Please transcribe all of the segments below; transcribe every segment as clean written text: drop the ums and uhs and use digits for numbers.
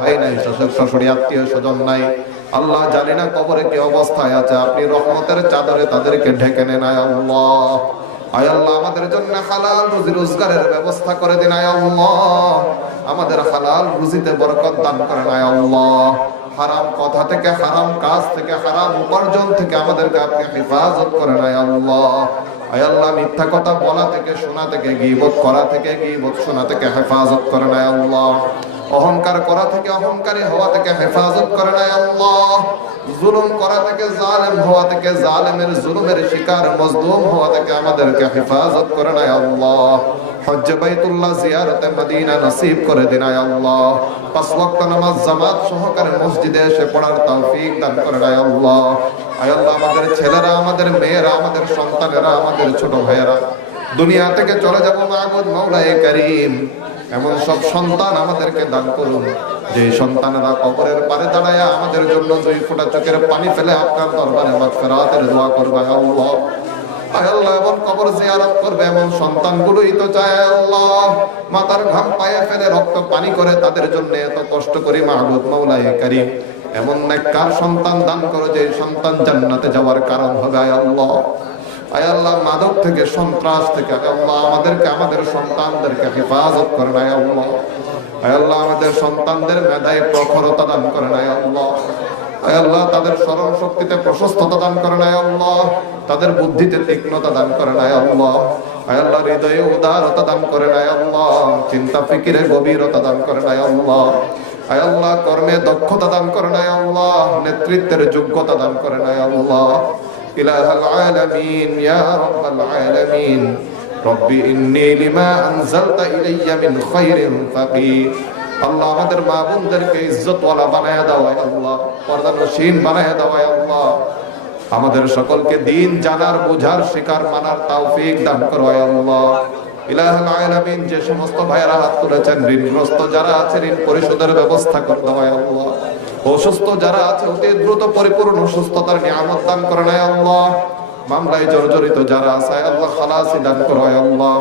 ভাই নাই, শ্বশুর শাশুড়ি, আত্মীয় স্বজন নাই। আল্লাহ জানি না কবরে কি অবস্থায় আছে, আপনি রহমতের চাদরে তাদেরকে ঢেকে নেন আয় আল্লাহ। আয় আল্লাহ আমাদের জন্য হালাল রুজি রোজগারের ব্যবস্থা করে দিন আয় আল্লাহ। আমাদের হালাল রুজিতে বরকত দান করেন আয় আল্লাহ। হারাম কথা থেকে, হারাম কাজ থেকে, হারাম উপার্জন থেকে আমাদেরকে আপনি হেফাজত করেন আয় আল্লাহ। আয় আল্লাহ মিথ্যা কথা বলা থেকে, শোনা থেকে, গীবত করা থেকে, গীবত শোনা থেকে হেফাজত করেন আয় আল্লাহ। অহংকার করা থেকে, অহংকারী হওয়া থেকে হেফাজত করেন আয় আল্লাহ। জুলুম করা থেকে, জালেম হওয়া থেকে, জালেমের জুলুমের শিকার মজলুম হওয়া থেকে আমাদেরকে হেফাজত করেন আয় আল্লাহ। হজ্জে বাইতুল্লাহ, জিয়ারতে মদিনা নসিব করে দিন আয় আল্লাহ। পাঁচ ওয়াক্ত নামাজ জামাত সহকারে মসজিদে এসে পড়ার তৌফিক দান করেন আয় আল্লাহ। আয় আল্লাহ আমাদের ছেলেরা, আমাদের মেয়েরা, আমাদের সন্তানেরা, আমাদের ছোট ভাইয়েরা দুনিয়া থেকে চলে যাব মাবুদ মাওলায়ে কারীম, এমন সব সন্তান আমাদেরকে দান করুন যে সন্তানেরা কবরের পারে দাঁড়ায় আমাদের জন্য দুই ফোঁটা চোখের পানি ফেলে আপনার দরবারে মাগফিরাতের দোয়া করবে আল্লাহ। আয় আল্লাহ এমন কবর জিয়ারত করবে এমন সন্তানগুলোই তো চায় আল্লাহ। মাথার ঘাম পায়ে ফেলে রক্ত পানি করে তাদের জন্য এত কষ্ট করি মাবুদ মাওলায়ে কারীম, এমন নেককার সন্তান দান করো যে সন্তান জান্নাতে যাওয়ার কারণ হবে আয় আল্লাহ। আয় আল্লাহ মাদক থেকে, সন্ত্রাস থেকে আল্লাহ আমাদেরকে, আমাদের সন্তানদেরকে হেফাজত করেন আয় আল্লাহ। আয় আল্লাহ আমাদের সন্তানদের মেধায় প্রখরতা দান করেন আয় আল্লাহ। আয় আল্লাহ তাদের স্মরণ শক্তিতে প্রশস্ততা দান করেন আয় আল্লাহ। তাদের বুদ্ধিতে তীক্ষ্ণতা দান করেন আয় আল্লাহ। আয় আল্লাহ হৃদয়ে উদারতা দান করেন আয় আল্লাহ। চিন্তা ফিকিরে গভীরতা দান করেন আয় আল্লাহ। আয় আল্লাহ কর্মে দক্ষতা দান করেন আয় আল্লাহ। নেতৃত্বের যোগ্যতা দান করেন আয় আল্লাহ। ইলাহাল আলামিন ইয়া রাব্বাল আলামিন রব্বি ইন্নী লিমা আনজালতা ইলাইয়া মিন খায়রিন ফাকির। আল্লাহ আমাদের মা বোনদেরকে ইজ্জতওয়ালা বানায়া দাও আয় আল্লাহ, পর্দানশীল বানায়া দাও আয় আল্লাহ। আমাদের সকলকে দিন জানার, বুঝার, শিকার, মানার তৌফিক দান করো আয় আল্লাহ। ইলাহুল আলামিন যে সমস্ত ভাইয়েরা হাত তুলেছেন, ঋণগ্রস্ত যারা আছে ঋণ পরিশোধের ব্যবস্থা করে দাও আয় আল্লাহ। অসুস্থ যারা আছে অতি দ্রুত পরিপূর্ণ সুস্থতার নিয়ামত দান করেন আয় আল্লাহ। মামলায় জর্জরিত যারা আছে আয় আল্লাহ খালাসি দান করো আয় আল্লাহ।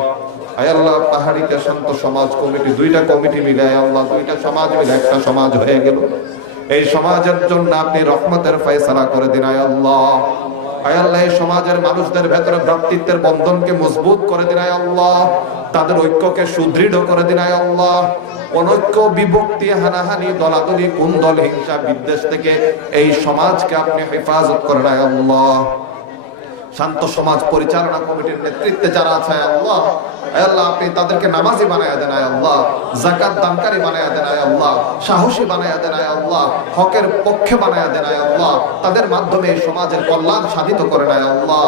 আয় আল্লাহ পাহাড়িতে শান্ত সমাজ কমিটি, দুইটা কমিটি মিলে আয় আল্লাহ, দুইটা সমাজ মিলে একটা সমাজ হয়ে গেল। এই সমাজের জন্য আপনি রহমতের ফয়সালা করে দিন আয় আল্লাহ। আয় আল্লাহ এই সমাজের মানুষদের ভেতরে ভ্রাতৃত্বের বন্ধনকে মজবুত করে দিন আয় আল্লাহ। তাদের ঐক্যকে সুদৃঢ় করে দিন আয় আল্লাহ। অনৈক্য, বিভক্তি, হানাহানি, দলাদলি, কুন্দল, হিংসা, বিদ্বেষ থেকে এই সমাজকে আপনি হেফাজত করেন আয় আল্লাহ। শান্ত সমাজ পরিচালনা কমিটির নেতৃত্বে যারা আছে আল্লাহ, আল্লাহ আপনি তাদেরকে নামাজি বানায়া দেন আয় আল্লাহ, যাকাত দানকারী বানায়া দেন আয় আল্লাহ, সাহসী বানায়া দেন আয় আল্লাহ, হকের পক্ষে বানায়া দেন আয় আল্লাহ। তাদের মাধ্যমে এই সমাজের কল্যাণ সাধিত করেন আয় আল্লাহ।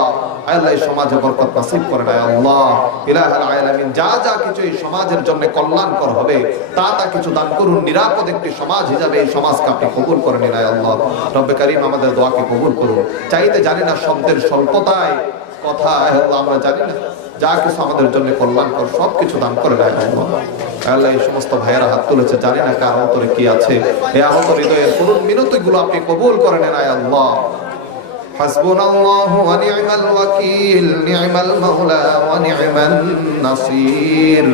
আল্লাহ এই সমাজে বরকত নসিব করেন আয় আল্লাহ। ইলাহুল আলামিন যা যা কিছু এই সমাজের জন্য কল্যাণকর হবে তা তা কিছু দান করুন। নিরাপদ একটি সমাজ হিসাবে এই সমাজকে আপনি কবুল করে নিন আয় আল্লাহ। রব্বে কারীম আমাদের দোয়াকে কবুল করুন। চাইতে জানি না, শব্দের স্বল্পতায় কথা আল্লাহ আমরা জানি না, যা কিছু আমাদের জন্য কল্যাণকর সবকিছু দান করে দেয় আল্লাহ। আল্লাহ এই সমস্ত ভাইয়েরা হাত তুলেছে, জানি না কার অন্তরে কি আছে, এই আহত হৃদয়ের করুন মিনতিগুলো আপনি কবুল করে নেন আয় আল্লাহ। হাসবুনাল্লাহু ওয়া নি'মাল ওয়াকিল, নি'মাল মাওলা ওয়া নি'মান নাসির।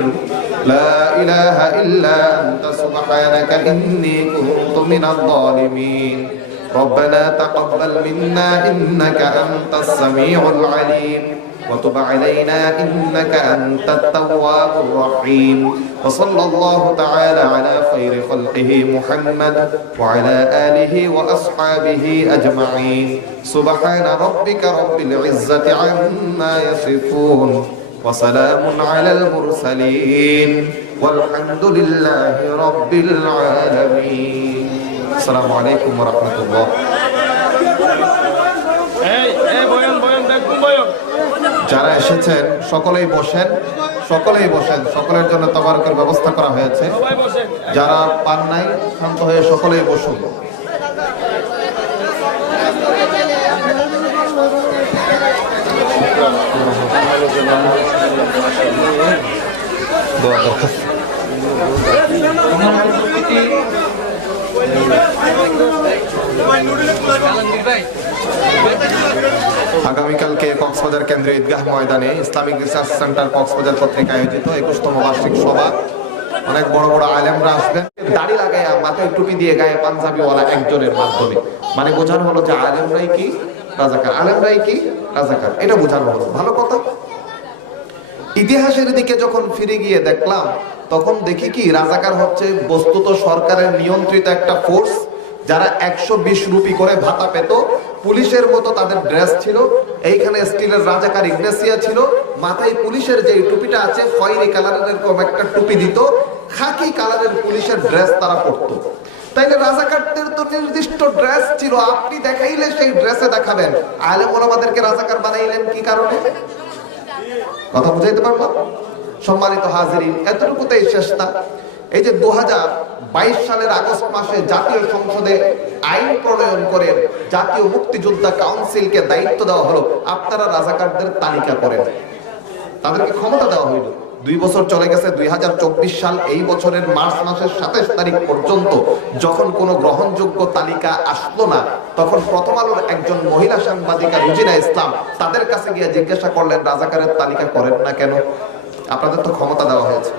লা ইলাহা ইল্লা আনতা সুবহানাকা ইন্নী কুনতু মিনাল যালিমিন। ربنا تقبل منا إنك أنت السميع العليم وتب علينا إنك أنت التواب الرحيم وصلى الله تعالى على خير خلقه محمد وعلى آله وأصحابه أجمعين سبحان ربك رب العزة عما يصفون وسلام على المرسلين والحمد لله رب العالمين السلام عليكم ورحمة الله. যারা এসেছেন সকলেই বসেন, সকলেই বসেন, সকলের জন্য তাবারকের ব্যবস্থা করা হয়েছে। যারা পান নাই শান্ত হয়ে সকলেই বসুন। আগামীকালকে কক্সবাজার কেন্দ্রীয় ঈদগাহ ময়দানে ইসলামিক রিসার্চ সেন্টার কক্সবাজার কর্তৃক আয়োজিত 21তম বার্ষিক সভা অনেক বড় বড় আলেমরা আসবেন, দাড়ি লাগায় মাথায় টুপি দিয়ে গায়ে পাঞ্জাবিওয়ালা একজনের মাধ্যমে, মানে বোঝানো হলো যে আলেমরাই কি রাজাকার, আলেমরাই কি রাজাকার, এটা বোঝানো হলো। ভালো কথা। ইতিহাসের দিকে যখন ফিরে গিয়ে দেখলাম, তখন দেখি কি রাজাকার হচ্ছে বস্তুত সরকারের নিয়ন্ত্রিত একটা ফোর্স, যারা 120 রুপি করে ভাতা পেত, পুলিশের মতো তাদের ড্রেস ছিল, এইখানে স্টিলের রাজাকার ইগনেসিয়া ছিল, মাথায় পুলিশের যে টুপিটা আছে খয়েরি কালারের এরকম একটা টুপি দিত, খাকি কালারের পুলিশের ড্রেস তারা পরতো। তাইলে রাজাকারদের তো নির্দিষ্ট ড্রেস ছিল, আপনি দেখাইলে সেই ড্রেসে দেখাবেন। আলেম ওলামাদেরকে রাজাকার বানাইলেন কি কারণে? কথা বুঝাইতে পারবো? সম্মানিত হাজিরিন, এতটুকুতেই শেষ না। এই যে 2022 সালের আগস্ট মাসে জাতীয় সংসদে আইন প্রণয়ন করে জাতীয় মুক্তিযোদ্ধা কাউন্সিলকে দায়িত্ব দেওয়া হলো, আপনারা রাজাকারদের তালিকা করেন। তাদেরকে ক্ষমতা দেওয়া হইল। 2 বছর চলে গেছে, 2024 সাল। এই বছরের মার্চ মাসের 27 তারিখ পর্যন্ত যখন কোনো গ্রহণযোগ্য তালিকা আসলো না, তখন প্রথম আলোর একজন মহিলা সাংবাদিকা রুজিনা ইসলাম তাদের কাছে গিয়ে জিজ্ঞাসা করলেন, রাজাকারের তালিকা করেন না কেন? আপনাদের তো ক্ষমতা দেওয়া হয়েছে।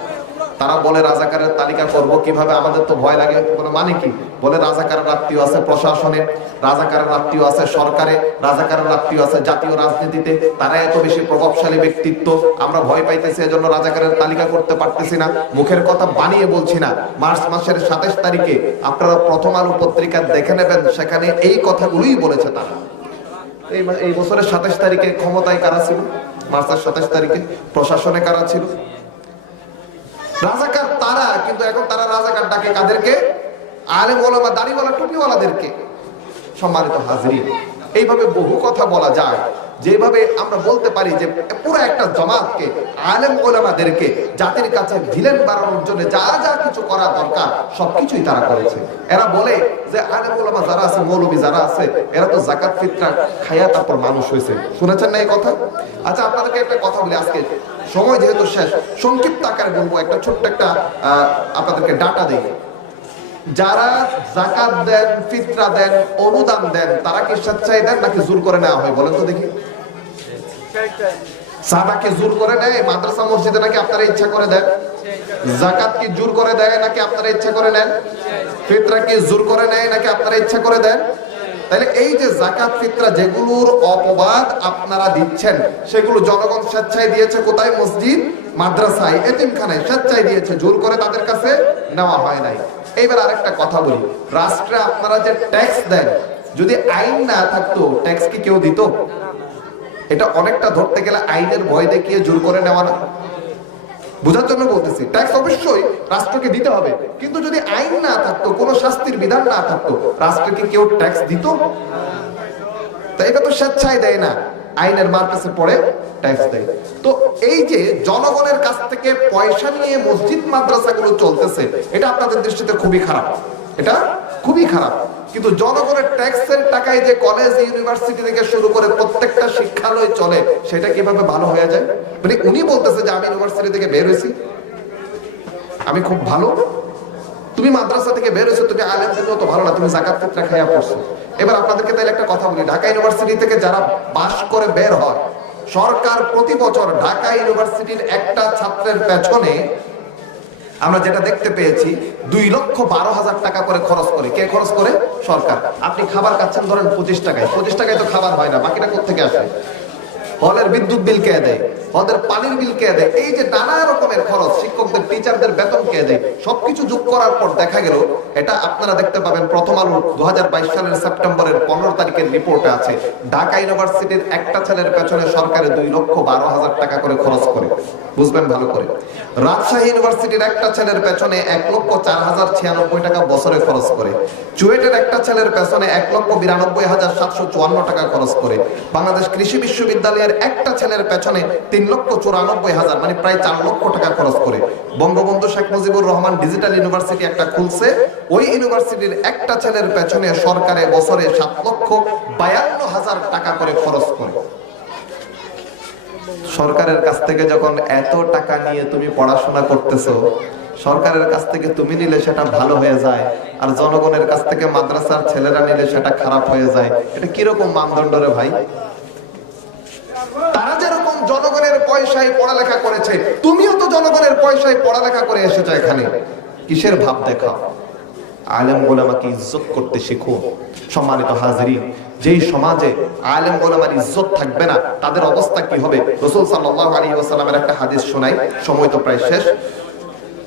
তারা বলে রাজাকারের তালিকা করব কিভাবে, আমাদের তো ভয় লাগে। বলে মানে কি? বলে রাজাকারের আত্মীয় আছে প্রশাসনে, রাজাকারের আত্মীয় আছে সরকারে, রাজাকারের আত্মীয় আছে জাতীয় রাজনীতিতে, তারা এত বেশি প্রভাবশালী ব্যক্তিত্ব, আমরা ভয় পাইতেছি, এজন্য রাজাকারের তালিকা করতে পারতেছি না। মুখের কথা বানিয়ে বলছি না। মার্চ মাসের 27 তারিখে আপনারা প্রথম আলো পত্রিকা দেখে নেবেন, সেখানে এই কথাগুলোই বলেছে তারা। এই বছরের 27 তারিখে ক্ষমতায় কারা ছিল? মার্চের 27 তারিখে প্রশাসনে কারা ছিল? রাজাকার তারা। কিন্তু এখন তারা রাজাকার ডাকে কাদেরকে? আলেম ওলামা দাড়িওয়ালা টুপিওয়ালাদেরকে। সম্মানিত হাজিরিন, এইভাবে বহু কথা বলা যায়, যেভাবে আমরা বলতে পারি যে পুরো একটা জামাতকে, আলেম ওলামাদেরকে জাতির কাছে ভিলেন বানানোর জন্য যা যা কিছু করা দরকার সবকিছুই তারা করেছে। এরা বলে যে আলেম ওলামা যারা আছে, মৌলবী যারা আছে, এরা তো জাকাত ফিতরা খাইয়া তারপর মানুষ হয়েছে। শুনেছেন না এই কথা? আচ্ছা, আপনাদেরকে একটা কথা বলি, আজকে সময় যেহেতু শেষ, সংক্ষিপ্ত আকারে বলবো। একটা ছোট্ট একটা আপনাদেরকে ডাটা দেই। যারা জাকাত দেন, ফিতরা দেন, অনুদান দেন, তারা কি স্বেচ্ছায় দেন নাকি জোর করে নেওয়া হয়? বলেন তো দেখি। সাদাকে জোর করে নেয়? মাদ্রাসা মসজিদে নাকি আপনারা ইচ্ছা করে দেন? জাকাত কি জোর করে দেয় নাকি আপনারা ইচ্ছা করে নেন? ফিতরা কি জোর করে নেয় নাকি আপনারা ইচ্ছা করে দেন? তাহলে এই যে জাকাত ফিতরা যেগুলোর অপবাদ আপনারা দিচ্ছেন, সেগুলো জনগণ স্বেচ্ছায় দিয়েছে কোথায়? মসজিদ, মাদ্রাসায়, এতিমখানায় স্বেচ্ছায় দিয়েছে, জোর করে তাদের কাছে নেওয়া হয় নাই। এইবার আরেকটা কথা বলি, রাষ্ট্রে আপনারা যে ট্যাক্স দেন, যদি আইন না থাকতো ট্যাক্স কি কেউ দিত? এটা অনেকটা ধরতে গেলে আইনের ভয় দেখিয়ে জোর করে নেওয়া না? বোঝার জন্য বলতেছি, ট্যাক্স অবশ্যই রাষ্ট্রকে দিতে হবে, কিন্তু যদি আইন না থাকতো, কোনো শাস্তির বিধান না থাকতো, রাষ্ট্রকে কেউ ট্যাক্স দিত? তাই এটা তো স্বেচ্ছায় দেয় না, আইনের মারপ্যাচে পড়ে ট্যাক্স দেয়। তো এই যে জনগণের কাছ থেকে পয়সা নিয়ে মসজিদ মাদ্রাসাগুলো চলতেছে, এটা আপনাদের দৃষ্টিতে খুবই খারাপ, এটা খুবই খারাপ। কিন্তু জনগণের ট্যাক্সের টাকায় যে কলেজ, ইউনিভার্সিটি থেকে শুরু করে প্রত্যেকটা শিক্ষালয় চলে, সেটা কিভাবে ভালো হয়ে যায়? মানে উনি বলতেছে যে আমি ইউনিভার্সিটি থেকে বের হয়েছি, আমি খুব ভালো। তুমি মাদ্রাসা থেকে বের হয়েছো, তুমি আলেম থেকে তো ভালো না, তুমি জাকাত ফিতরা খাইয়া পড়ছো। এবার আপনাদেরকে তাইলে একটা কথা বলি, ঢাকা ইউনিভার্সিটি থেকে যারা পাস করে বের হয়, সরকার প্রতি বছর ঢাকা ইউনিভার্সিটির একটা ছাত্রের পেছনে আমরা যেটা দেখতে পেয়েছি 2,12,000 টাকা করে খরচ করে। কে খরচ করে? সরকার। আপনি খাবার খাচ্ছেন ধরেন 25 টাকায়, 25 টাকায় তো খাবার হয় না, বাকিটা কোত্থেকে আসে? হলের বিদ্যুৎ বিল কে দেয়? হলের পানির বিল কে দেয়? এই যে নানা রকমের খরচ, শিক্ষকদের, টিচারদের বেতন কে দেয়? সবকিছু যোগ করার পর দেখা গেল, এটা আপনারা দেখতে পাবেন প্রথম আলো 2022 সালের সেপ্টেম্বরের 15 তারিখের রিপোর্টে আছে, ঢাকা ইউনিভার্সিটির একটা ছেলের পেছনে সরকারে 2,12,000 টাকা করে খরচ করে। বুঝবেন ভালো করে। রাজশাহী ইউনিভার্সিটির একটা ছেলের পেছনে 1,04,096 টাকা বছরে খরচ করে। চুয়েটের একটা ছেলের পেছনে 1,92,754 টাকা খরচ করে। বাংলাদেশ কৃষি বিশ্ববিদ্যালয়ের একটা ছেলের পেছনে 3,94,000 মানে প্রায় 4 লক্ষ টাকা খরচ করে। বঙ্গবন্ধু শেখ মুজিবুর রহমান ডিজিটাল ইউনিভার্সিটি একটা খুলছে, ওই ইউনিভার্সিটির একটা ছেলের পেছনে সরকারে বছরে 7,52,000 টাকা করে খরচ করে। সরকারের কাছ থেকে যখন এত টাকা নিয়ে তুমি পড়াশোনা করতেছো, সরকারের কাছ থেকে তুমি নিলে সেটা ভালো হয়ে যায়, আর জনগণের কাছ থেকে মাদ্রাসার ছেলেরা নিলে সেটা খারাপ হয়ে যায়। এটা কিরকম মানদণ্ড রে ভাই? তারা যেরকম জনগণের পয়সায় পড়ালেখা করেছে, তুমিও তো জনগণের পয়সায় পড়ালেখা করে এসেছো এখানে, কিসের ভাব দেখাও? আলেম ওলামাকে ইজ্জত করতে শিখো। সম্মানিত হাজিরিন, যেই সমাজে আলেম ওলামার ইজ্জত থাকবে না তাদের অবস্থা কি হবে? রাসূল সাল্লাল্লাহু আলাইহি ওয়াসাল্লামের একটা হাদিস শোনাই, সময় তো প্রায় শেষ।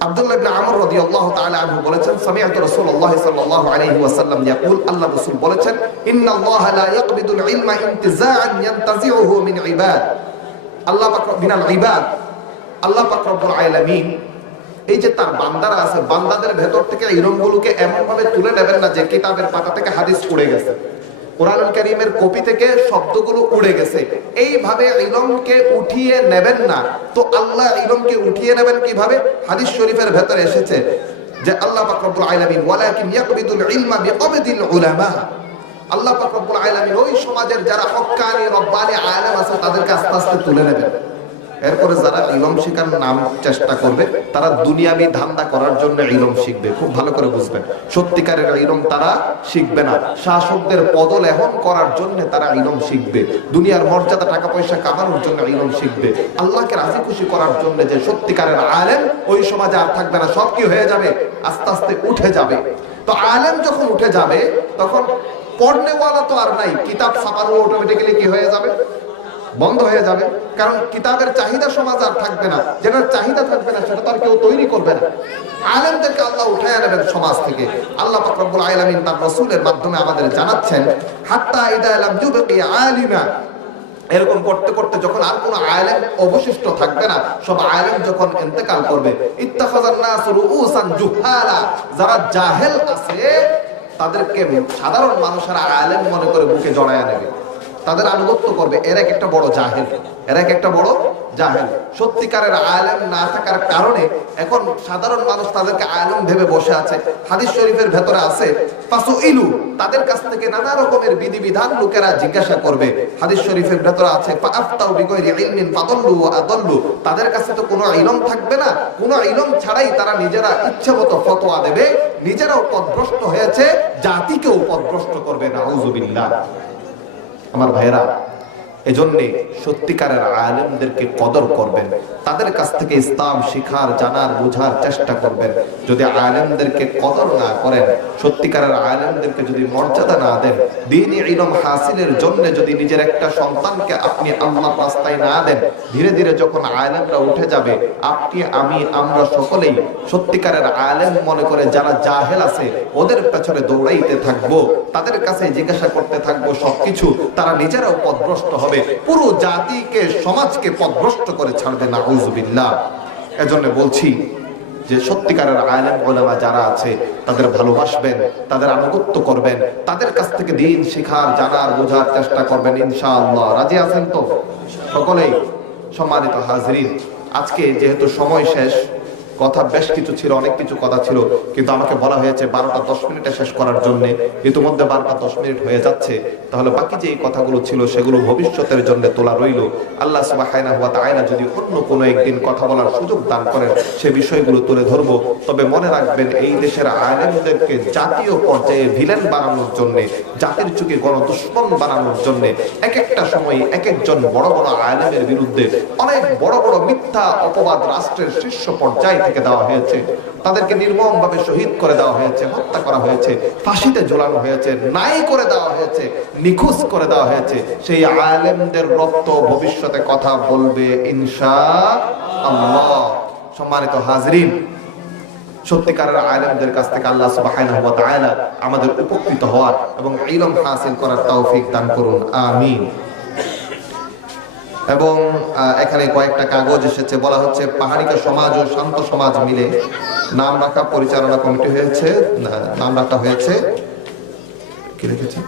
আব্দুল্লাহ ইবনে আমর রাদিয়াল্লাহু তাআলা আনহু বলেছেন, সামি'তু রাসূলুল্লাহ সাল্লাল্লাহু আলাইহি ওয়াসাল্লাম ইয়াকুল, আল্লাহ রাসূল বলেছেন, ইন্নাল্লাহা লা ইয়াকবিদুল ইলমা ইনতিজাআন ইয়ানতাজিউহু মিন ইবাদ, আল্লাহ পাক মিনাল ইবাদ, আল্লাহ পাক রব্বুল আলামিন এই যে তার বান্দারা আছে, বান্দাদের ভেতর থেকে ইলমগুলোকে এমন ভাবে তুলে নেবেন না যে কিতাবের পাতা থেকে হাদিস উড়ে গেছে, কোরআনুল কারীমের কপি থেকে শব্দগুলো উড়ে গেছে, এইভাবে ইলমকে উঠিয়ে নেবেন না। তো আল্লাহ ইলমকে উঠিয়ে নেবেন কিভাবে? হাদিস শরীফের ভেতরে এসেছে যে আল্লাহ পাক রব্বুল আলামিন ওয়ালাকিন ইয়াকবিদুল ইলমা বিকবদিল উলামা, আল্লাহ পাক রব্বুল আলামিন ওই সমাজের যারা হক্কানি রব্বানি আলেম আছে তাদেরকে আস্তে আস্তে তুলে নেবেন। এরপরে যারা ইলম শিখার নাম চেষ্টা করবে তারা দুনিয়াবি ধান্দা করার জন্য ইলম শিখবে। খুব ভালো করে বুঝবেন, সত্যিকারের ইলম তারা শিখবে না, শাসকদের পদলেহন করার জন্য তারা ইলম শিখবে, দুনিয়ার মর্যাদা টাকা পয়সা কামানোর জন্য ইলম শিখবে। আল্লাহকে রাজি খুশি করার জন্য যে সত্যিকারের আলেম ওই সমাজে আর থাকবে না, সব কি হয়ে যাবে? আস্তে আস্তে উঠে যাবে। তো আলেম যখন উঠে যাবে তখন পড়নেওয়ালা তো আর নাই, কিতাব ছাপানো অটোমেটিক্যালি কি হয়ে যাবে? বন্ধ হয়ে যাবে। কারণ কিতাবের চাহিদা সমাজ আর থাকবে না, যেটার চাহিদা থাকবে না সেটা তার কেউ তৈরি করবে না। আলেমদেরকে আল্লাহ উঠায় নেবেন সমাজ থেকে। আল্লাহ পাক রব্বুল আলামিন তার রাসূলের মাধ্যমে আমাদের জানাচ্ছেন, হাত্তা ইদা লাম ইউবকি আলিমা, এরকম করতে করতে যখন আর কোনো আলেম অবশিষ্ট থাকবে না, সব আলেম যখন ইন্তেকাল করবে, ইত্তাখাযান নাস রুউসান জুহালা, যারা জাহেল আছে তাদেরকে সাধারণ মানুষেরা আলেম মনে করে বুকে জড়ায় নেবে, তাদের আনুগত্য করবে। এর এক একটা বড় জাহেল, এর এক একটা বড় জাহেল। সত্যিকারের আলেম না থাকার কারণে এখন সাধারণ মানুষ তাদেরকে আলেম ভেবে বসে আছে। হাদিস শরীফের ভেতরে আছে, ফাসুইলু, তাদের কাছ থেকে নানা রকমের বিধিবিধান লোকেরা জিজ্ঞাসা করবে। হাদিস শরীফের ভেতরে আছে, ফাআফতাউ বিগাইরি ইলমিন ফাদাল্লু ওয়া আদাল্লু, তাদের কাছে তো কোনো ইলম থাকবে না, কোনো ইলম ছাড়াই তারা নিজেরা ইচ্ছামতো ফতোয়া দেবে, নিজেরাও পথভ্রষ্ট হয়েছে, জাতিকেও পথভ্রষ্ট করবে। নাউযুবিল্লাহ। আমার ভাইয়েরা, এজন্যে সত্যিকারের আলেমদেরকে কদর করবেন, তাদের কাছ থেকে ইসলাম শিখার, জানার, বোঝার চেষ্টা করবেন। যদি আলেমদেরকে কদর না করেন, সত্যিকারের আলেমদেরকে যদি মর্যাদা না দেন, দ্বীনি ইলম হাসিলের জন্য যদি নিজের একটা সন্তানকে আপনি আল্লাহর রাস্তায় না দেন, ধীরে ধীরে যখন আলেমরা উঠে যাবে, আপনি, আমি, আমরা সকলেই সত্যিকারের আলেম মনে করে যারা জাহেল আছে ওদের পেছনে দৌড়াইতে থাকবো, তাদের কাছে জিজ্ঞাসা করতে থাকবো সবকিছু, তারা নিজেরাও পথভ্রষ্ট হবে, পুরো জাতিকে, সমাজকে পথভ্রষ্ট করে ছাড়বে। নাউযুবিল্লাহ। এজন্য বলছি যে সত্যিকারের আলেম ওলামা যারা আছে তাদের ভালোবাসবেন, তাদের আনুগত্য করবেন, তাদের কাছ থেকে দ্বীন শিখার, জানার, বোঝার চেষ্টা করবেন ইনশাআল্লাহ। রাজি আছেন তো সকলেই? সম্মানিত হাজরিন, আজকে যেহেতু সময় শেষ, কথা বেশ কিছু ছিল, অনেক কিছু কথা ছিল, কিন্তু আমাকে বলা হয়েছে 12টা 10 মিনিটে শেষ করার জন্য। ইতিমধ্যে 12টা 10 মিনিট হয়ে যাচ্ছে, তাহলে বাকি যে কথাগুলো ছিল সেগুলো ভবিষ্যতের জন্য তোলা রইল। আল্লাহ সুবহানাহু ওয়া তাআলা যদি অন্য কোনো একদিন কথা বলার সুযোগ দান করেন, সে বিষয়গুলো তুলে ধরবো। তবে মনে রাখবেন, এই দেশের আলেমদেরকে জাতীয় পর্যায়ে ভিলেন বানানোর জন্য, জাতির চোখে গণদুশমন বানানোর জন্য এক একটা সময় এক একজন বড় বড় আলেমের বিরুদ্ধে অনেক বড় বড় মিথ্যা অপবাদ রাষ্ট্রের শীর্ষ পর্যায়ে থেকে দেওয়া হয়েছে। তাদেরকে নির্মমভাবে শহীদ করে দেওয়া হয়েছে, হত্যা করা হয়েছে, ফাঁসিতে ঝোলানো হয়েছে, নাই করে দেওয়া হয়েছে, নিখোঁজ করে দেওয়া হয়েছে। সেই আলেমদের রক্ত ভবিষ্যতে কথা বলবে ইনশাআল্লাহ। সম্মানিত হাজরিন, সত্যিকারের আলেমদের কাছ থেকে আল্লাহ সুবহানাহু ওয়া তাআলা আমাদের উপকৃত হওয়ার এবং ইলম হাসিল করার তৌফিক দান করুন, আমিন। এবং এখানে কয়েকটা কাগজ এসেছে, বলা হচ্ছে পাহাড়িকা সমাজ ও শান্ত সমাজ মিলে নাম রাখা পরিচালনা কমিটি হয়েছে, নাম রাখা হয়েছে, কি লিখেছে?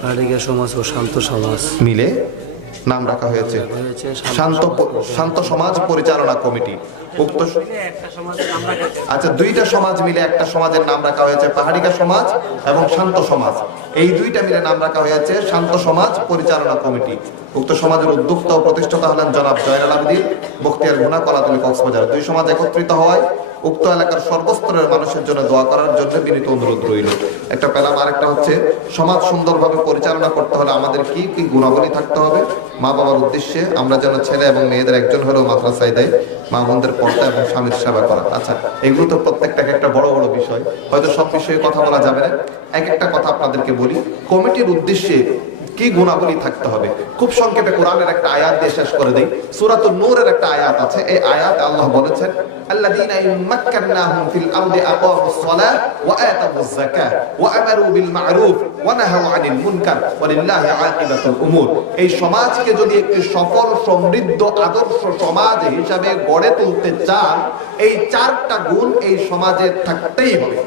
পাহাড়িকা সমাজ ও শান্ত সমাজ মিলে নাম রাখা হয়েছে শান্ত সমাজ পরিচালনা কমিটি। উক্ত আচ্ছা, দুইটা সমাজ মিলে একটা সমাজের নাম রাখা হয়েছে পাহাড়িকা সমাজ এবং শান্ত সমাজ, এই দুইটা মিলে নাম রাখা হয়েছে শান্ত সমাজ পরিচালনা কমিটি। উক্ত সমাজের উদ্যোক্তা ও প্রতিষ্ঠাতা হলেন জনাব জয়নাল আবেদীন, বখতিয়ার গুনা, কলাতলী, কক্সবাজার। দুই সমাজ একত্রিত হওয়ায় উক্ত এলাকার সর্বস্তরের মানুষের জন্য দোয়া করার জন্য বিনীত অনুরোধ রইল। একটা পেলাম। আরেকটা হচ্ছে সমাজ সুন্দরভাবে পরিচালনা করতে হলে আমাদের কি কি গুণাবলী থাকতে হবে। মা বাবার উদ্দেশ্যে আমরা যেন ছেলে এবং মেয়েদের একজন হলেও মাদ্রাসায় দেয়, মা বোনদের পর্দা এবং স্বামীর সেবা করা। আচ্ছা, এগুলো তো প্রত্যেকটা একটা বড় বড় বিষয়, হয়তো সব বিষয়ে কথা বলা যাবে না। এক একটা কথা আপনাদেরকে বলি। কমিটির উদ্দেশ্যে কি গুণাবলী থাকতে হবে খুব সংক্ষেপে কোরআনের একটা আয়াত দিয়ে শেষ করে দেই। সূরাতুন নূরের একটা আয়াত আছে, এই আয়াতে আল্লাহ বলেছেন আল্লাযীনা ইম্মাক্কানাহুম ফিল আরদি আকামুস সালাহ ওয়া আতাউজ যাকাহ ওয়া আমারু বিল মা'রুফ ওয়া নাহাউ আনিল মুনকার ওয়া লিল্লাহি আকিবাতুল উমুর। এই সমাজকে যদি একটি সফল সমৃদ্ধ আদর্শ সমাজ হিসাবে গড়ে তুলতে চান, এই চারটা গুণ এই সমাজে থাকতেই হবে।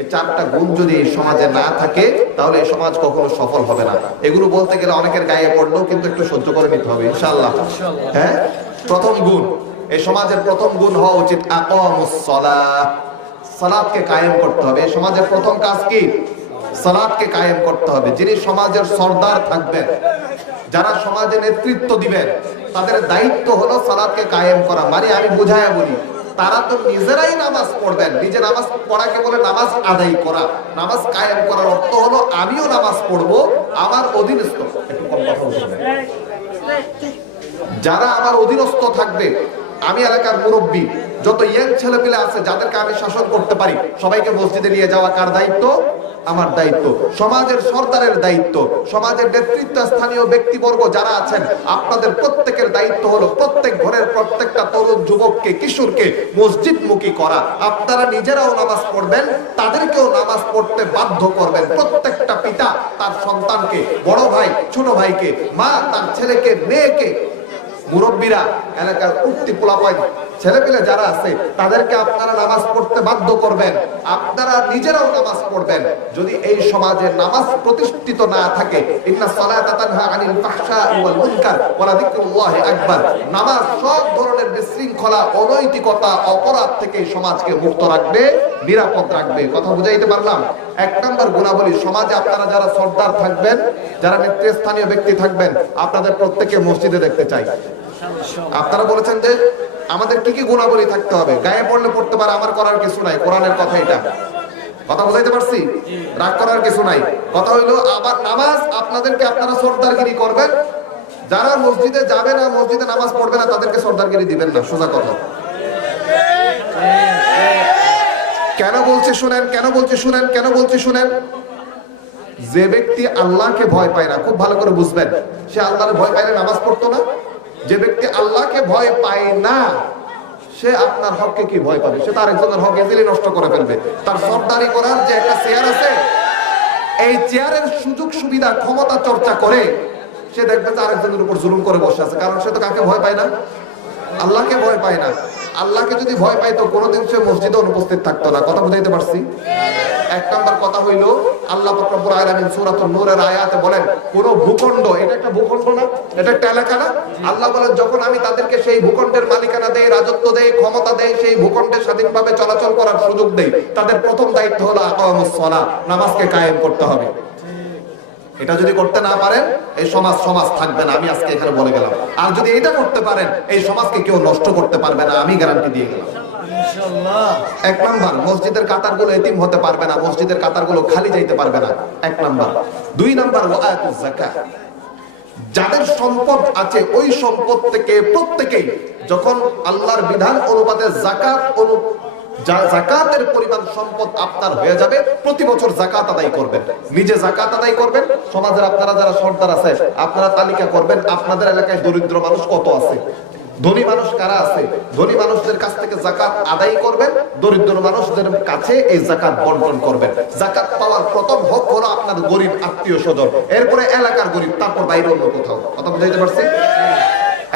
এই চারটা গুণ যদি এই সমাজে না থাকে তাহলে এই সমাজ কখনো সফল হবে না। এগুলো বলতে গেলে অনেকের গায়ে পড়লেও কিন্তু একটু সহ্য করে নিতে হবে ইনশাআল্লাহ। হ্যাঁ, প্রথম গুণ, এই সমাজের প্রথম গুণ হওয়া উচিত আকামুস সালাহ, সালাতকে কায়েম করতে হবে। এই সমাজের প্রথম কাজ কি? সালাতকে কায়েম করতে হবে। যিনি সমাজের সরদার থাকবেন, যারা সমাজে নেতৃত্ব দিবেন, তাদের দায়িত্ব হলো সালাতকে কায়েম করা। মানে আমি বুঝায়া বলি, তারা তো নিজেরাই নামাজ পড়বেন। নিজে নামাজ পড়াকে বলে নামাজ আদায় করা। নামাজ কায়েম করার অর্থ হলো আমিও নামাজ পড়বো, আমার অধীনস্থ, একটু কম কথা বলবেন, যারা আমার অধীনস্থ থাকবে, আমি এলাকার মুরব্বী, যত ইয়াং ছেলেপিলে আছে যাদেরকে আমি শাসন করতে পারি, সবাইকে মসজিদে নিয়ে যাওয়া কার দায়িত্ব? আমার দায়িত্ব। সমাজের সরদারের দায়িত্ব। সমাজের নেতৃত্ব স্থানীয় ব্যক্তিবর্গ যারা আছেন, আপনাদের প্রত্যেকের দায়িত্ব হলো প্রত্যেক ঘরের প্রত্যেকটা তরুণ যুবককে, কিশোরকে মসজিদমুখী করা। আপনারা নিজেরাও নামাজ পড়বেন, তাদেরকেও নামাজ পড়তে বাধ্য করবেন। প্রত্যেকটা পিতা তার সন্তানকে, বড় ভাই ছোট ভাইকে, মা তার ছেলেকে, মেয়েকে, মুরব্বীরা এলাকার উঠতি পোলাপাই ছেলেপেলে যারা আছে তাদেরকে আপনারা নামাজ পড়তে বাধ্য করবেন। আপনারা নিজেরাও নামাজ পড়বেন। যদি এই সমাজে নামাজ প্রতিষ্ঠিত না থাকে, ইন্নাস সালাতা তানহা আনিল ফাহশাই ওয়াল মুনকার ওয়া লাযিকরুল্লাহি আকবার, নামাজ সব ধরনের বিশৃঙ্খলা, অনৈতিকতা, অপরাধ থেকে সমাজকে মুক্ত রাখবে, নিরাপদ রাখবে। কথা বুঝাইতে পারলাম? এক নম্বর গুণাবলী, সমাজে আপনারা যারা সরদার থাকবেন, যারা নেতৃস্থানীয় ব্যক্তি থাকবেন, আপনাদের প্রত্যেককে মসজিদে দেখতে চাই। আপনারা বলেছেন যে আমাদের কি কি গুণাবলী থাকতে হবে। গায়ে পড়লে পড়তে পারে, আমার করার কিছু নাই, কোরআনের কথা এটা। কথা বুঝাইতে পারছি? রাগ করার কিছু নাই। কথা হইলো আবার নামাজ আপনাদেরকে, আপনারা সরদারগিরি করবেন। যারা মসজিদে যাবে না, মসজিদে নামাজ পড়বে না, তাদেরকে সরদারগিরি দিবেন না। সোজা কথা। কেন বলছি শুনেন, কেন বলছি শুনেন, কেন বলছি শুনেন। যে ব্যক্তি আল্লাহকে ভয় পায় না, খুব ভালো করে বুঝবেন, সে আল্লাহর ভয় পাইলে নামাজ পড়তো না। যে ব্যক্তি আল্লাহকে ভয় পায় না, সে আপনার হককে কি ভয় পাবে? সে তার একজনের হক ইজিলি নষ্ট করে ফেলবে। তার সরদারি করার যে একটা চেয়ার আছে, এই চেয়ারের সুযোগ সুবিধা, ক্ষমতা চর্চা করে সে দেখবে যে আরেকজনের উপর জুলুম করে বসে আছে। কারণ সে তো কাকে ভয় পায় না? আল্লাহকে ভয় পায় না। আল্লাহকে যদি ভয় পাইতো কোনোদিন সে মসজিদে অনুপস্থিত থাকতো না। কথা বুঝাইতে পারছি? এক নম্বর কথা হইলো, আল্লাহ পাক রব্বুল আলামিন সূরাতুন নূরের আয়াতে বলেন, কোন ভূখণ্ড, এটা একটা ভূখণ্ড না, এটা একটা এলাকা না? আল্লাহ বলেন, যখন আমি তাদেরকে সেই ভূখণ্ডের মালিকানা দেই, রাজত্ব দেই, ক্ষমতা দেই, সেই ভূখণ্ডে স্বাধীনভাবে চলাচল করার সুযোগ দেই, তাদের প্রথম দায়িত্ব হলো আকামুস সালাহ, নামাজকে কায়েম করতে হবে। এটা যদি করতে না পারেন, এই সমাজ সমাজ থাকবে না। আমি আজকে এখানে বলে গেলাম। আর যদি এটা করতে পারেন, এই সমাজকে কেউ নষ্ট করতে পারবে না, আমি গ্যারান্টি দিয়ে গেলাম। এক নাম্বার, মসজিদের কাতারগুলো এতিম হতে পারবে না, মসজিদের কাতারগুলো খালি যাইতে পারবে না। এক নাম্বার। দুই নাম্বার, ওয়াআতুজ যাকাত, যাদের সম্পদ আছে ওই সম্পদ থেকে প্রত্যেকেই যখন আল্লাহর বিধান অনুপাতে যাকাতের পরিমাণ সম্পদ আপনার হয়ে যাবে, প্রতি বছর যাকাত আদায় করবেন। নিজে যাকাত আদায় করবেন। সমাজের আপনারা যারা সরদার আছে, আপনারা তালিকা করবেন আপনাদের এলাকায় দরিদ্র মানুষ কত আছে, ধনী মানুষ কারা আছে। ধনী মানুষদের কাছ থেকে যাকাত আদায় করবেন, দরিদ্র মানুষদের কাছে এই যাকাত বন্টন করবেন। যাকাত পাওয়ার প্রথম হক হলো আপনার গরিব আত্মীয় স্বজন, এরপরে এলাকার গরিব, তারপর বাইরে অন্য কোথাও। কথা বুঝাইতে পারছি?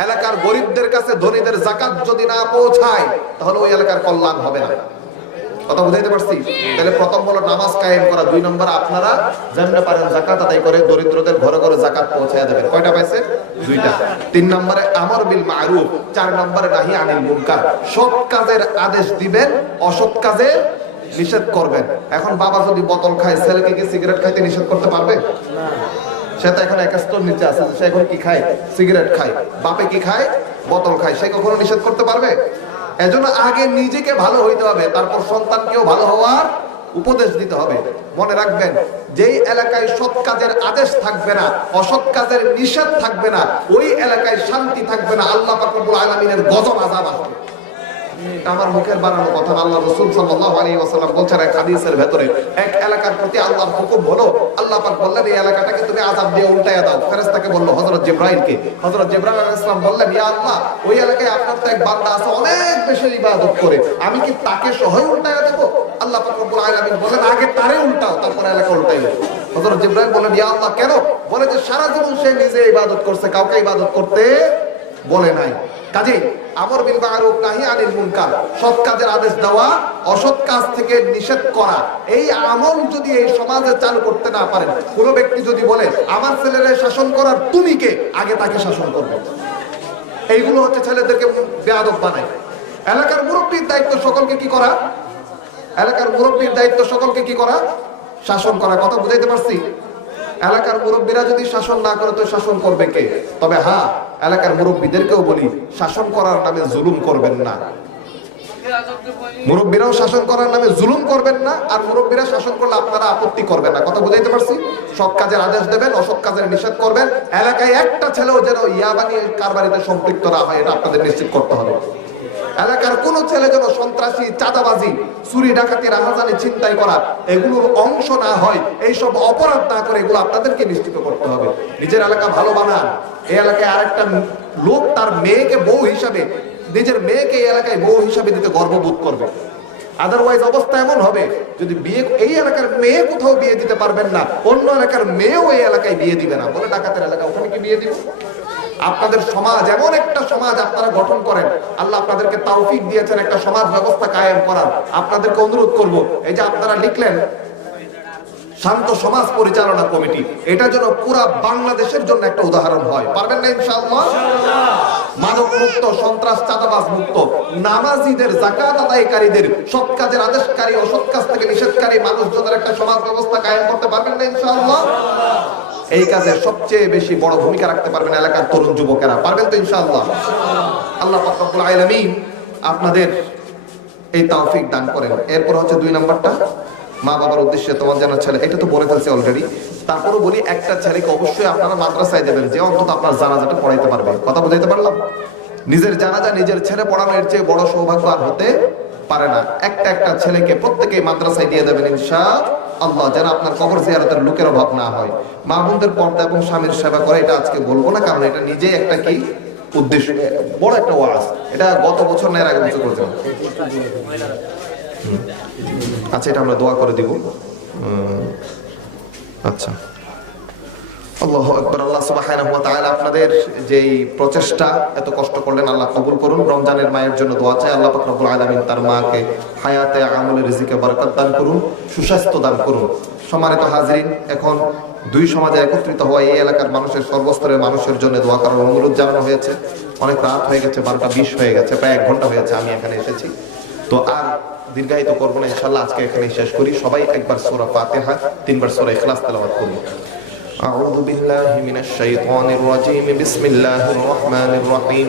এলাকার গরিবদের কাছে ধনীদের যাকাত যদি না পৌঁছায়, তাহলে ওই এলাকার কল্যাণ হবে না। কথা বুঝাইতে পারছি? তাহলে প্রথম হলো নামাজ কায়েম করা। দুই নম্বর, আপনারা যেমন পারেন যাকাত আদায় করে দরিদ্রদের ঘরে ঘরে যাকাত পৌঁছায় দেবেন। কয়টা পাইছে? দুইটা। তিন নম্বরে আমর বিল মারুফ, চার নম্বরে নাহি আনিল মুনকার, সৎ কাজের আদেশ দিবেন, অসৎ কাজে নিষেধ করবেন। এখন বাবা যদি বোতল খায়, ছেলেকে কি সিগারেট খাইতে নিষেধ করতে পারবে? সে তো এখন এক স্তর নিচে আছে, সে এখন কি খায়? সিগারেট খায়। বাপে কি খায়? বোতল খায়। সে কখনো নিষেধ করতে পারবে? এজন্য আগে নিজেকে ভালো হইতে হবে, তারপর সন্তানকেও ভালো হওয়ার উপদেশ দিতে হবে। মনে রাখবেন, যেই এলাকায় সৎ কাজের আদেশ থাকবে না, অসৎ কাজের নিষেধ থাকবে না, ওই এলাকায় শান্তি থাকবে না, আল্লাহ পাক রব্বুল আলামিনের গজব আযাব আসবে। এটা আমার মুখের বানানো কথা না, আল্লাহ রাসূল সাল্লাল্লাহু আলাইহি ওয়াসাল্লাম বলছেন এক হাদিসের ভেতরে, এক এলাকার প্রতি আল্লাহর হুকুম হলো, আল্লাহ পাক বললেন এই এলাকাটাকে তুমি আযাব দিয়ে উল্টায়া দাও। ফেরেশতাকে বলল হযরত জিবরাইলকে, হযরত জিবরাইল আলাইহিস সালাম বললেন, ইয়া আল্লাহ, ওই এলাকায় আপনার তো এক বান্দা আছে অনেক বেশি ইবাদত করে, আমি কি তাকে সহই উল্টায়া দেব? আল্লাহ পাক রব্বুল আলামিন বলেন আগে তারে উল্টাও, তারপর এলাকা উল্টাইও। হযরত জিবরাইল বলেন, ইয়া আল্লাহ কেন? বলে যে সারা জীবন সে নিজে ইবাদত করছে, কাউকে ইবাদত করতে বলে নাই। কাজেই আমর বিল মারুফ নাহি আনিল মুনকার, সৎ কাজের আদেশ দেওয়া, অসৎ কাজ থেকে নিষেধ করা, এই আমল যদি এই সমাজে চালু করতে না পারেন, কোনো ব্যক্তি যদি বলে আমার ছেলেরে শাসন করার তুমি কে, আগে তাকে শাসন করবে, এইগুলো হচ্ছে ছেলেদেরকে বেয়াদব বানায়। এলাকার মুরব্বীর দায়িত্ব সকলকে কি করা? এলাকার মুরব্বীর দায়িত্ব সকলকে কি করা? শাসন করা। কথা বুঝাইতে পারছি? এলাকার মুরব্বীরা যদি শাসন না করে তো শাসন করবে কে? তবে হ্যাঁ, এলাকার মুরব্বীদেরকেও বলি, শাসন করার নামে জুলুম করবেন না। মুরব্বীরাও শাসন করার নামে জুলুম করবেন না, আর মুরব্বীরা শাসন করলে আপনারা আপত্তি করবেন না। কথা বুঝাইতে পারছি? সৎ কাজের আদেশ দেবেন, অসৎ কাজের নিষেধ করবেন। এলাকায় একটা ছেলেও যেন ইয়াবানি কারবারিতে সম্পৃক্ত না হয়, এটা আপনাদের নিশ্চিত করতে হবে। এলাকার কোন ছেলে যেন সন্ত্রাসী, চাঁদাবাজি, চুরি ডাকাতি, রাহাজানি, ছিনতাই করা এগুলোর অংশ না হয়, এইসব অপরাধ না করে, এগুলো আপনাদেরকে নিশ্চিত করতে হবে। নিজের এলাকা ভালো বানান। এই এলাকায় আরেকটা লোক তার মেয়েকে বউ হিসাবে, নিজের মেয়েকে এই এলাকায় বউ হিসাবে দিতে গর্ববোধ করবে। আদারওয়াইজ অবস্থা এমন হবে, যদি বিয়ে, এই এলাকার মেয়ে কোথাও বিয়ে দিতে পারবেন না, অন্য এলাকার মেয়েও এই এলাকায় বিয়ে দিবে না, বলে ডাকাতের এলাকা, ওখানে কি বিয়ে দিব? আপনাদের সমাজ এমন একটা সমাজ আপনারা গঠন করেন, আল্লাহ আপনাদেরকে তৌফিক দিয়েছেন একটা সমাজ ব্যবস্থা কায়েম করার। আপনাদেরকে অনুরোধ করব, এই যে আপনারা লিখলেন শান্ত সমাজ পরিচালনা কমিটি, এটা যেন পুরো বাংলাদেশের জন্য একটা উদাহরণ হয়। পারবেন না ইনশাআল্লাহ? মাদক মুক্ত, সন্ত্রাস, চাঁদাবাজ মুক্ত, নামাজীদের, যাকাত আদায়কারীদের, সৎ কাজের আদেশকারী, অসৎ কাজ থেকে নিষেধকারী মানুষজনের একটা সমাজ ব্যবস্থা কায়েম করতে পারবেন না ইনশাআল্লাহ? এই কাজে সবচেয়ে বেশি বড় ভূমিকা রাখতে পারবেন এলাকার তরুণ যুবকেরা। পারবেন তো ইনশাআল্লাহ? আল্লাহ পাক রব্বুল আলামিন আপনাদের এই তৌফিক দান করেন। এরপর হচ্ছে 2 নাম্বারটা, মা বাবার উদ্দেশ্যে তোমার জানা ছেলে, এটা তো বলে ফেলছে অলরেডি, তারপরও বলি একটা ছেলেকে অবশ্যই আপনারা মাদ্রাসায় দেবেন, যে অন্তত আপনার জানাজাটা পড়াইতে পারবে। কথা বুঝাইতে পারলাম? নিজের জানাজা নিজের ছেলে পড়ানোর চেয়ে বড় সৌভাগ্য আর হতে পারে না। একটা ছেলেকে প্রত্যেকেই মাদ্রাসায় দিয়ে দেবেন ইনশাআল্লাহ, যেন আপনার কবর জিয়ারতের লোকের অভাব না হয়। মা বোনদের পর্দা এবং স্বামীর সেবা করে, এটা আজকে বলবো না, কারণ এটা নিজেই একটা কি উদ্দেশ্য, বড় একটা ওয়াজ। এটা গত বছর না এর আগে বছর করেছিলাম। আচ্ছা, এটা আমরা দোয়া করে দিব। আচ্ছা, আল্লাহু আকবার। আল্লাহ সুবহানাহু ওয়া তাআলা আপনাদের যেই প্রচেষ্টা, এত কষ্ট করলেন, আল্লাহ কবুল করুন। রমজানের মায়ের জন্য দোয়া চাই, আল্লাহ পাক রব্বুল আলামিন তার মাকে হায়াতে, আমলে, রিজিকে বরকত দান করুন, সুস্বাস্থ্য দান করুন। সম্মানিত হাজরিন, এখন দুই সমাজে একত্রিত হওয়া এই এলাকার মানুষের, সর্বস্তরের মানুষের জন্য দোয়া করার অনুরোধ জানানো হয়েছে। অনেক রাত হয়ে গেছে, 12টা 20 হয়ে গেছে, প্রায় 1 ঘন্টা হয়েছে আমি এখানে এসেছি। তো আর দীর্ঘায়িত করবো না, ইনশাআল্লাহ আজকে এখানেই শেষ করি। সবাই একবার সূরা ফাতিহা, 3বার সূরা ইখলাস তেলাওয়াত করুন। أعوذ بالله من الشيطان الرجيم. بسم الله الرحمن الرحيم.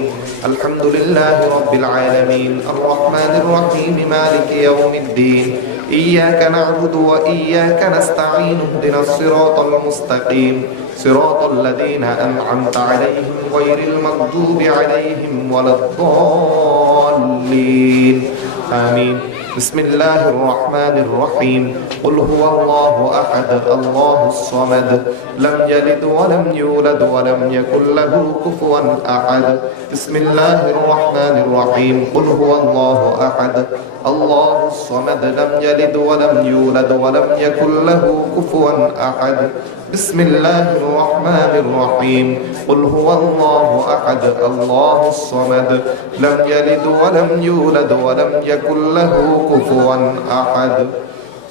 الحمد لله رب العالمين الرحمن الرحيم مالك يوم الدين إياك نعبد وإياك نستعين اهدنا الصراط المستقيم صراط الذين أنعمت عليهم غير المغضوب عليهم ولا الضالين آمين. بسم الله الرحمن الرحيم. قل هو الله أحد الله الصمد لم يلد ولم يولد ولم يكن له كفوا أحد. بسم الله الرحمن الرحيم. قل هو الله أحد الله الصمد لم يلد ولم يولد ولم يكن له كفوا أحد. بسم الله الرحمن الرحيم. قل هو الله أحد الله الصمد لم يلد ولم يولد ولم يكن له كفوا أحد.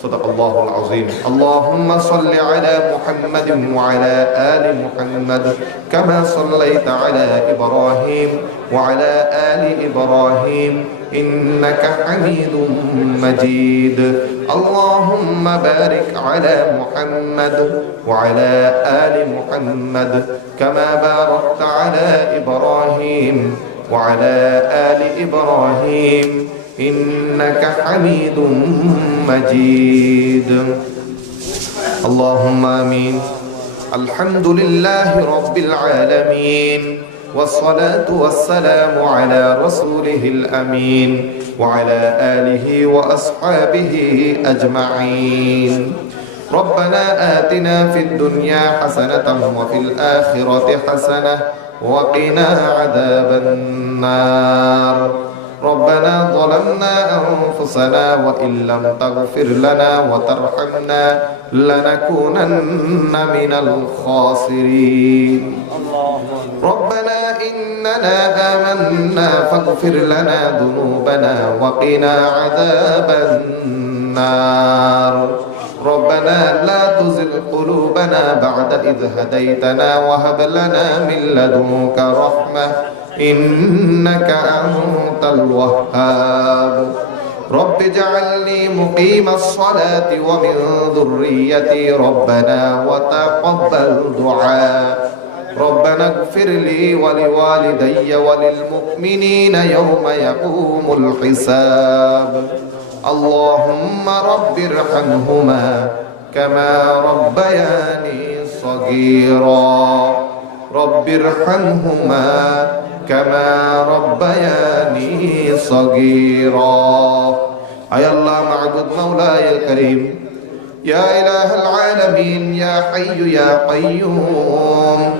صدق الله العظيم. اللهم صل على محمد وعلى آل محمد كما صليت على إبراهيم وعلى آل إبراهيم إنك حميد مجيد. اللهم بارك على محمد وعلى آل محمد كما باركت على إبراهيم وعلى آل إبراهيم إنك حميد مجيد اللهم آمين الحمد لله رب العالمين والصلاة والسلام على رسوله الأمين وعلى آله وأصحابه أجمعين ربنا آتنا في الدنيا حسنة وفي الآخرة حسنة وقنا عذاب النار ربنا ظلمنا أنفسنا وإن لم تغفر لنا وترحمنا لنكونن من الخاسرين ربنا إننا آمنا فاغفر لنا ذنوبنا وقنا عذاب النار ربنا لا تزغ قلوبنا بعد إذ هديتنا وهب لنا من لدنك رحمة إنك أنت الوهاب رب اجعلني مقيم الصلاة ومن ذريتي ربنا وتقبل دعاء ربنا اغفر لي ولوالدي وللمؤمنين يوم يقوم الحساب اللهم رب ارحمهما كما ربياني صغيرا رب ارحمهما كما ربياني صغيرا أي الله معبود مولاي الكريم يا إله العالمين يا حي يا قيوم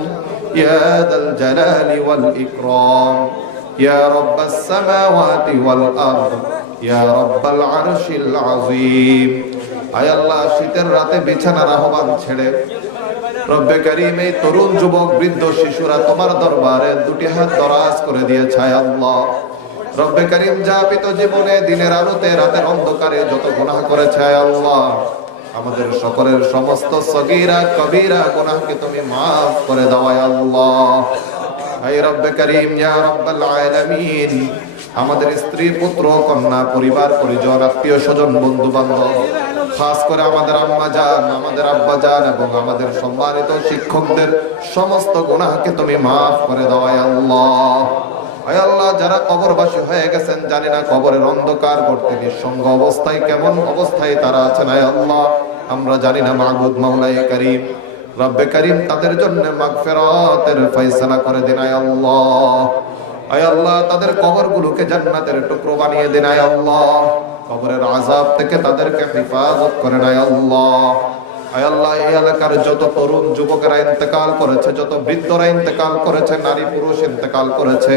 يا ذا الجلال والإكرام يا رب السماوات والأرض يا رب العرش العظيم أي الله শীতের রাতে বিছানার আহ্বান ছেড়ে রব্বে কারীম এই তরুণ যুবক বৃদ্ধ শিশুরা তোমার দরবারে দুটি হাত দরাজ করে দিয়েছে আল্লাহ রব্বে কারীম যাপিত জীবনে দিনের আলোতে রাতের অন্ধকারে যত গুনাহ করেছে আল্লাহ আমাদের সকলের সমস্ত সগীরা কবিরা গুনাহকে তুমি maaf করে দাও আল্লাহ হে রব্বে কারীম ইয়া রাব্বাল আলামিন আমাদের স্ত্রী পুত্র কন্যা পরিবার পরিজন আত্মীয় স্বজন বন্ধু বান্ধব খাস করে আমাদের আম্মা জান আমাদের আব্বা জান এবং আমাদের সম্মানিত শিক্ষকদের সমস্ত গুনাহকে তুমি maaf করে দাও আল্লাহ হে আল্লাহ যারা কবরবাসী হয়ে গেছেন জানি না কবরের অন্ধকার গর্তে নিঃসঙ্গ অবস্থায় কেমন অবস্থায় তারা আছেন হে আল্লাহ আমরা জানি না মাবুদ মাওলাই কারীম রব্বে কারীম তাদের জন্য মাগফিরাতের ফয়সালা করে দিন হে আল্লাহ হে আল্লাহ তাদের কবরগুলোকে জান্নাতের টুকরো বানিয়ে দিন হে আল্লাহ কবরের আযাব থেকে তাদেরকে হেফাজত করেন হে আল্লাহ হে আল্লাহ এই এলাকার যত তরুণ যুবকেরা ইন্তেকাল করেছে যত বৃদ্ধরা ইন্তেকাল করেছে নারী পুরুষ ইন্তেকাল করেছে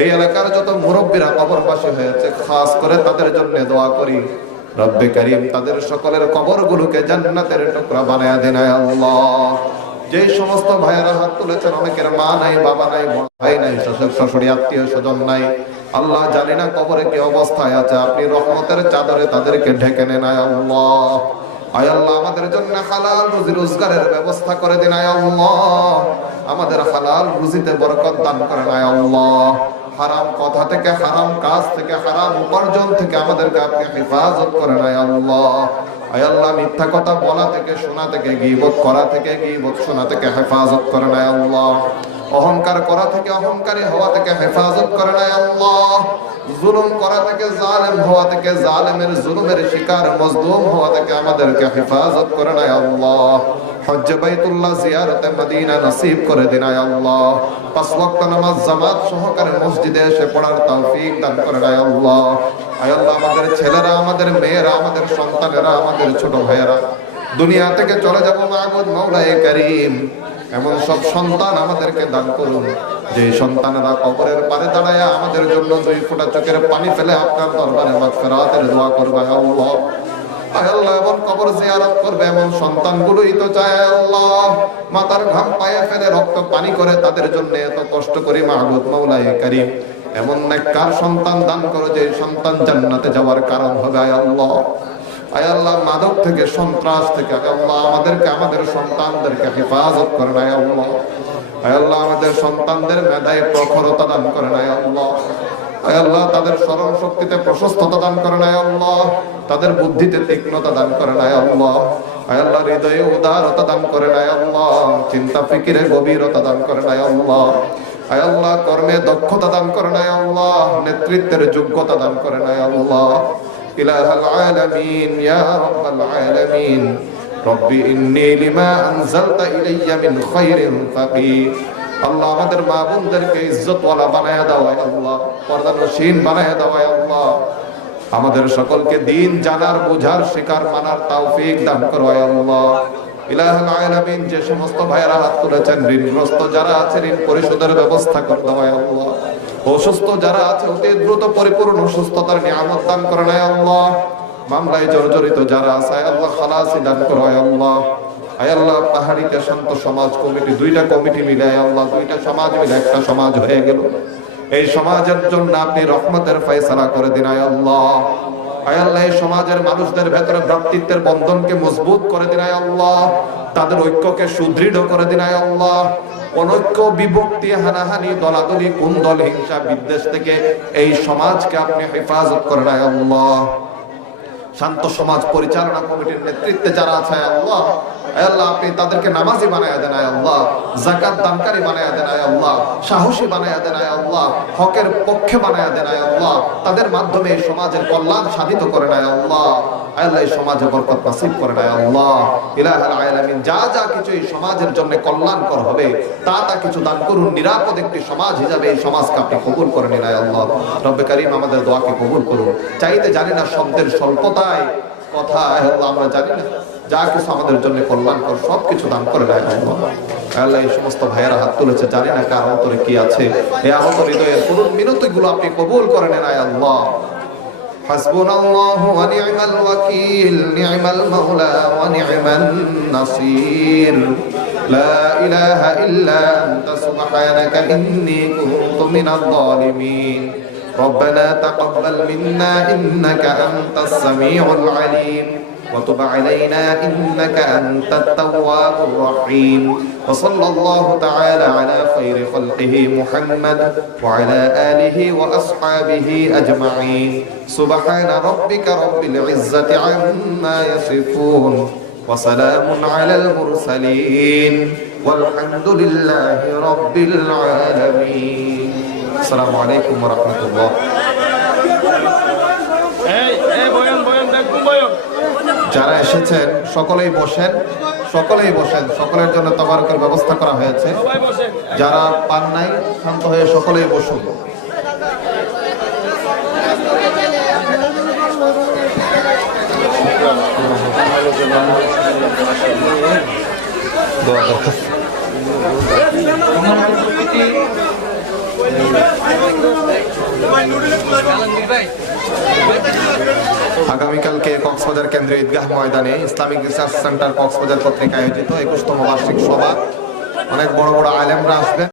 এই এলাকার যত মুরব্বীরা কবরবাসী হয়েছে খাস করে তাদের জন্য দোয়া করি রব্বে কারীম তাদের সকলের কবরগুলোকে জান্নাতের টুকরা বানায়া দেন হে আল্লাহ যে সমস্ত ভাইয়েরা হাত তুলেছেন অনেকের মা নাই বাবা নাই ভাই নাই শ্বশুর আত্মীয় স্বজন নাই আল্লাহ জানি না কবরে কি অবস্থায় আছে আপনি রহমতের চাদরে তাদেরকে ঢেকে নেন হে আল্লাহ আয় আল্লাহ আমাদের জন্য হালাল রুজি রোজগারের ব্যবস্থা করে দিন আয় আল্লাহ আমাদের হালাল রুজিতে বরকত দান করেন আয় আল্লাহ হারাম কথা থেকে হারাম কাজ থেকে হারাম উপার্জন থেকে আমাদেরকে আপনি হেফাজত করেন আয় আল্লাহ আয় আল্লাহ মিথ্যা কথা বলা থেকে শোনা থেকে গীবত করা থেকে গীবত শোনা থেকে হেফাজত করেন আয় আল্লাহ অহংকার করা থেকে অহংকারী হওয়া থেকে হেফাজত করেন আয় আল্লাহ জুলুম করা থেকে জালেম হওয়া থেকে জালেমের জুলুমের শিকার মজলুম হওয়া থেকে আমাদেরকে হেফাজত করেন আয় আল্লাহ হজ্জ বাইতুল্লাহ জিয়ারতে মদিনা নসিব করে দিন আয় আল্লাহ পাঁচ ওয়াক্ত নামাজ জামাত সহকারে মসজিদে এসে পড়ার তৌফিক দান করেন আয় আল্লাহ আয় আল্লাহ আমাদের ছেলেরা আমাদের মেয়েরা আমাদের সন্তানেরা আমাদের ছোট ভাইয়েরা দুনিয়া থেকে চলে যাব মাবুদ মাওলায়ে কারীম এমন সব সন্তান আমাদেরকে দান করুন যে সন্তানেরা কবরের পারে দাঁড়ায় আমাদের জন্য দুই ফোঁটা চোখের পানি ফেলে আপনার দরবারে মাগফিরাতের দোয়া করবে আল্লাহ আয় আল্লাহ এমন কবর জিয়ারত করবে এমন সন্তানগুলোই তো চায় আল্লাহ মাথার ঘাম পায়ে ফেলে রক্ত পানি করে তাদের জন্য এত কষ্ট করি মাবুদ মাওলায়ে কারীম এমন নেককার সন্তান দান করো যে সন্তান জান্নাতে যাওয়ার কারণ হবে আয় আল্লাহ আয় আল্লাহ মাদক থেকে সন্ত্রাস থেকে আল্লাহ আমাদেরকে আমাদের সন্তানদেরকে হেফাজত করেন আয় আল্লাহ আয় আল্লাহ আমাদের সন্তানদের মেধায় প্রখরতা দান করেন আয় আল্লাহ আয় আল্লাহ তাদের স্মরণ শক্তিতে প্রশস্ততা দান করেন আয় আল্লাহ তাদের বুদ্ধিতে তীক্ষ্ণতা দান করেন আয় আল্লাহ আয় আল্লাহ হৃদয়ে উদারতা দান করেন আয় আল্লাহ চিন্তা ফিকিরে গভীরতা দান করেন আয় আল্লাহ আয় আল্লাহ কর্মে দক্ষতা দান করেন আয় আল্লাহ, নেতৃত্বের যোগ্যতা দান করেন আয় আল্লাহ। ইলাহাল আলামিন ইয়া রাব্বাল আলামিন রব্বি ইন্নী লিমা আনজালতা ইলাইয়া মিন খায়রিন ফাকির। আল্লাহ আমাদের মা বোনদেরকে ইজ্জতওয়ালা বানায়া দাও আয় আল্লাহ, পর্দানশীল বানায়া দাও আয় আল্লাহ। আমাদের সকলকে দিন জানার, বুঝার, শেখার, মানার তৌফিক দান করো আয় আল্লাহ। ইলাহুল আলামিন যে সমস্ত ভাইয়েরা হাত তুলেছেন, ঋণগ্রস্ত যারা আছে ঋণ পরিশোধের ব্যবস্থা করে দাও আয় আল্লাহ। অসুস্থ যারা আছে অতি দ্রুত পরিপূর্ণ সুস্থতার নিয়ামত দান করেন আয় আল্লাহ। মামলায় জর্জরিত যারা আছে আয় আল্লাহ খালাসি দান করো আয় আল্লাহ। আয় আল্লাহ পাহাড়িতে শান্ত সমাজ কমিটি, দুইটা কমিটি মিলে আয় আল্লাহ, দুইটা সমাজ মিলে একটা সমাজ হয়ে গেল। এই সমাজের জন্য আপনি রহমতের ফয়সালা করে দিন আয় আল্লাহ। আয় আল্লাহ এই সমাজের মানুষদের ভেতরে ভ্রাতৃত্বের বন্ধনকে মজবুত করে দিন আয় আল্লাহ, তাদের ঐক্যকে সুদৃঢ় করে দিন আয় আল্লাহ। অনৈক্য, বিভক্তি, হানাহানি, দলাদলি, কুন্দল, হিংসা, বিদ্বেষ থেকে এই সমাজকে আপনি হেফাজত করেন আয় আল্লাহ। শান্ত সমাজ পরিচালনা কমিটির নেতৃত্বে যারা আছে আয় আল্লাহ, আয় আল্লাহ আপনি তাদেরকে নামাজি বানায়া দেন আয় আল্লাহ, যাকাত দানকারী বানায়া দেন আয় আল্লাহ, সাহসী বানায়া দেন আয় আল্লাহ, হকের পক্ষে বানায়া দেন আয় আল্লাহ। তাদের মাধ্যমে এই সমাজের কল্যাণ সাধিত করেন আয় আল্লাহ। আয় আল্লাহ এই সমাজে বরকত নসিব করেন আয় আল্লাহ। ইলাহুল আলামিন যা যা কিছু এই সমাজের জন্য কল্যাণকর হবে তা তা কিছু দান করুন। নিরাপদ একটি সমাজ হিসাবে এই সমাজকে আপনি কবুল করে নিন আয় আল্লাহ। রব্বে কারীম আমাদের দোয়াকে কবুল করুন। চাইতে জানি না শব্দের স্বল্পতায়, কথা আল্লাহ আমরা জানি না, যা কিছু আমাদের জন্য কল্যাণকর সবকিছু দান করে দেয় আল্লাহ। আল্লাহ এই সমস্ত ভাইয়েরা হাত তুলেছে, জানি না কার অন্তরে কি আছে, এই আহত হৃদয়ের পুরো মিনতিগুলো আপনি কবুল করে নেন আয় আল্লাহ। হাসবুনাল্লাহু ওয়া নি'মাল ওয়াকিল, নি'মাল মাওলা ওয়া নি'মান নাসির। লা ইলাহা ইল্লা আনতা সুবহানাকা ইন্নী কুনতু মিনাল যালিমিন। ربنا تقبل منا إنك أنت السميع العليم وتب علينا إنك أنت التواب الرحيم وصلى الله تعالى على خير خلقه محمد وعلى آله وأصحابه أجمعين سبحان ربك رب العزة عما يصفون وسلام على المرسلين والحمد لله رب العالمين السلام عليكم ورحمة الله. যারা এসেছেন সকলেই বসেন, সকলেই বসেন, সকলের জন্য তাবারকের ব্যবস্থা করা হয়েছে। যারা পান নাই শান্ত হয়ে সকলেই বসুন। আগামীকালকে কক্সবাজার কেন্দ্রীয় ঈদগাহ ময়দানে ইসলামিক রিসার্চ সেন্টার কক্সবাজার কর্তৃক আয়োজিত 21তম বার্ষিক সভা, অনেক বড় বড় আলেমরা আসবেন।